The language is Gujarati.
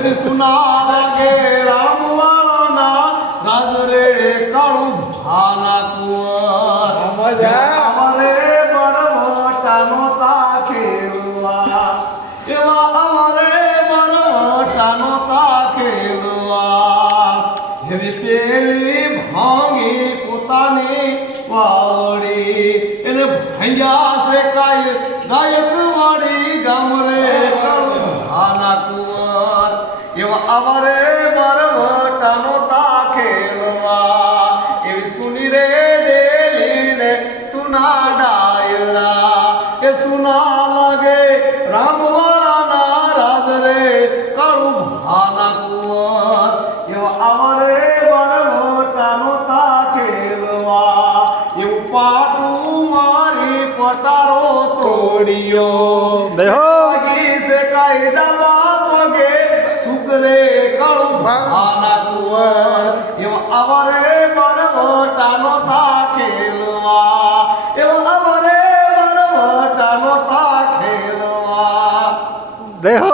હેજી સુના લાગે રામ વાળાના રાજ રે કાળું ભાના કુંવર અમારે બરવટાનો તાખેલવા એવા અમારે બરવટાનો તાખેલવા એવી પેલી ભાંગી પોતાની વાવડી એને ભાંગ્યા છે કાય ગાયક વાડી ગામ રે કાળું ભાના કુંવર એવા અમારે બરવટાનો તાખેલવા એવી સુની રે ડેલીને સુના ડાયરા એ સુના લાગે રામવાળાના રાજ રે કાળું ભાના કુંવર એવા અમારે બરવટાનો તાખેલવા એવું પાટું મારી પટારો તોડ્યો લાગી છે કાંઈ ડાબા પગે સુકરે કાળું ભાના કુંવર એવા અમારે બરવટાનો તાખેલવા એવા અમારે બરવટાનો તાખેલવા દેહો